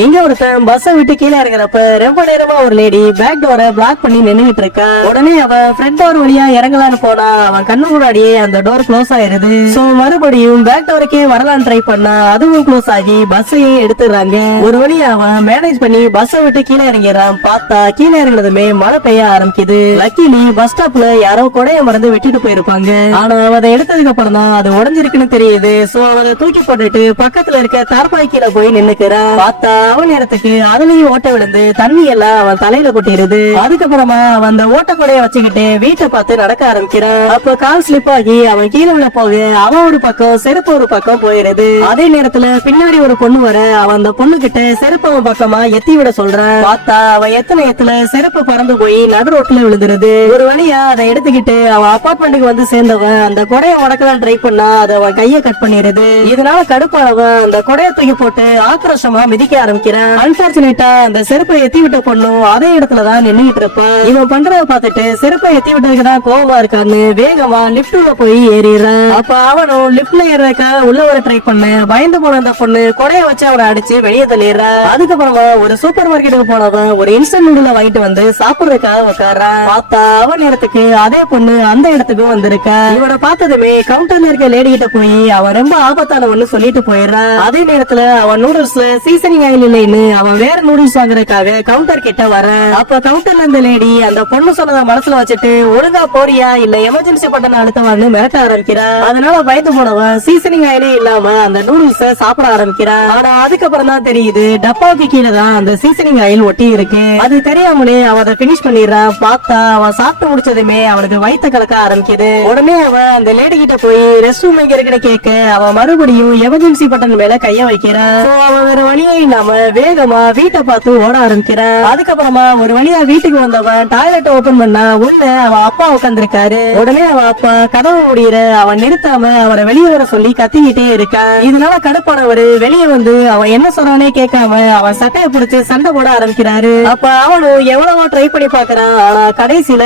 எங்க ஒருத்தன் பஸ் விட்டு கீழே இறங்குறப்ப ரொம்ப நேரமா ஒரு லேடி பேக் டோரை பிளாக் பண்ணி நின்னுகிட்டு இருக்கா. உடனே அவன் ஃப்ரண்ட் டோர் வழியா இறங்கலான்னு போனா அவன் கண்ணு முன்னாடியே அந்த டோர் க்ளோஸ் ஆயிருது. சோ மறுபடியும் பேக் டோருக்கே வரலான்னு ட்ரை பண்ணா அதுவும் க்ளோஸ் ஆகி பஸ்ஸையே எடுத்துறாங்க. ஒரு வழியா அவன் மேனேஜ் பண்ணி பஸ் விட்டு கீழே இறங்கிறான். பார்த்தா கீழே இறங்கினதுமே மழை பெய்ய ஆரம்பிக்குது. லக்கிலி பஸ் ஸ்டாப்ல யாரோ கொடைய மறந்து வெட்டிட்டு போயிருப்பாங்க. ஆனா அதை எடுத்ததுக்கு அப்புறம் தான் அது உடஞ்சிருக்குன்னு தெரியுது. சோ அவனை தூக்கி போட்டுட்டு பக்கத்துல இருக்க தார்பாய் கீழே போய் நின்னுக்கிறான். பார்த்தா அவன் நேரத்துக்கு அதுலயும் ஓட்ட விழுந்து தண்ணி எல்லாம் அவன் தலையில கொட்டிடுது. அதுக்கப்புறமா அவன் அந்த ஓட்ட கொடைய வச்சுக்கிட்டு வீட்டை பார்த்து நடக்க ஆரம்பிக்கிறான். அப்ப கால் ஸ்லிப் ஆகி அவன் கீழே விழ போக அவன் ஒரு பக்கம் செருப்பு ஒரு பக்கம் போயிருது. அதே நேரத்துல பின்னாடி ஒரு பொண்ணு வர அவன் அந்த பொண்ணு கிட்ட செருப்பு அவன் பக்கமா எத்தி விட சொல்றான். பார்த்தா அவன் எத்தனை செருப்பு பறந்து போய் நடு ரோட்ல விழுந்துருது. ஒரு வழியா அதை எடுத்துக்கிட்டு அவன் அபார்ட்மெண்ட்டுக்கு வந்து சேர்ந்தவன் அந்த கொடைய உடக்கலாம் ட்ரை பண்ணா அதை அவன் கைய கட் பண்ணிடுது. இதனால கடுப்பானவன் அந்த கொடைய தூக்கி போட்டு ஆக்ரோஷமா மிதிக்க ஆரம்பிக்கிறான். அன்பார்ச்சுனேட்டா அந்த செருப்பை எத்தி விட்ட பொண்ணும் அதே இடத்துலதான் நின்னுட்டு இருப்பான். இவன் பண்றத பார்த்துட்டு செருப்பை எத்தி விட்டதுக்குதான் கோவமா இருக்கான்னு வேகமா லிப்ட் உள்ள போய் ஏறிடுறான். அப்ப அவனும் லிப்ட்ல ஏறதுக்காக உள்ள வர ட்ரை பண்ண பயந்து போன அந்த பொண்ணு கொடைய வச்சு அவனை அடிச்சு வெளியே தள்ளிடுறான். அதுக்கப்புறமா ஒரு சூப்பர் மார்க்கெட்டுக்கு போனவன் ஒரு இன்ஸ்டன்ட் நூடுல வாங்கிட்டு வந்து சாப்பிடுறதுக்காக உட்காரான். பார்த்தா அவன் நேரத்துக்கு அதே பொண்ணு அந்த இடத்துக்கும் வந்திருக்கா. இவனை பார்த்ததுமே கவுண்டர்ல இருக்க லேடி கிட்ட போய் அவன் ரொம்ப ஆபத்தானவன்னு சொல்லிட்டு போயிடுறான். அதே நேரத்துல அவன் நூடுல்ஸ்ல சீசனிங் ஆயில் இல்லைன்னு அவன் வேற நூடுல்ஸ் வாங்குறதுக்காக கவுண்டர் கிட்ட வர அப்ப கவுண்டர்ல இருந்த லேடி அந்த பொண்ணு சொன்னத மனசுல வச்சுட்டு ஒழுங்கா போறியா இல்ல எமர்ஜென்சி பட்டன் அழுத்தவான்னு மிரட்ட ஆரம்பிக்கிறா. அதனால பயந்து போனவன் சீசனிங் ஆயிலே இல்லாம அந்த நூடுல்ஸ சாப்பிட ஆரம்பிக்கிறான். ஆனா அதுக்கப்புறம் தான் தெரியுது டப்பாவுக்கு கீழே தான் அந்த சீசனிங் ஆயில் ஒட்டி இருக்கு. அது தெரியாமலே அவன் அதை பினிஷ் பண்ணிடுறான். பார்த்தா அவன் சாப்பிட்டு முடிச்சதுமே அவனுக்கு வயிற்ற கலக்க ஆரம்பிக்குது. உடனே அவன் அந்த லேடி கிட்ட போய் ரெஸ்ட் ரூம் எங்க இருக்குன்னு கேட்க அவன் மறுபடியும் எமர்ஜென்சி பட்டன் மேல கைய வைக்கிறான். அவன் வேற வழியே இல்லாம வேகமா வீட்டை பார்த்து ஓட ஆரம்பிக்கிறான். அதுக்கப்புறமா ஒரு வழியா வீட்டுக்கு வந்தவன் டாய்லெட் ஓபன் பண்ணா உள்ள அவன் அப்பா உட்காந்துருக்காரு. உடனே அவன் அப்பா கதவு முடியற அவன் நிறுத்தாம அவரை வெளியே வர சொல்லி கத்திக்கிட்டே இருக்கான். இதனால கடுப்பானவரு வெளியே வந்து அவன் என்ன சொன்னானே கேட்காம அவன் சட்டையை பிடிச்சு சண்டை போட ஆரம்பிக்கிறாரு. அப்ப அவனும் எவ்வளவோ ட்ரை பண்ணி பாக்குறான். ஆனா கடைசியில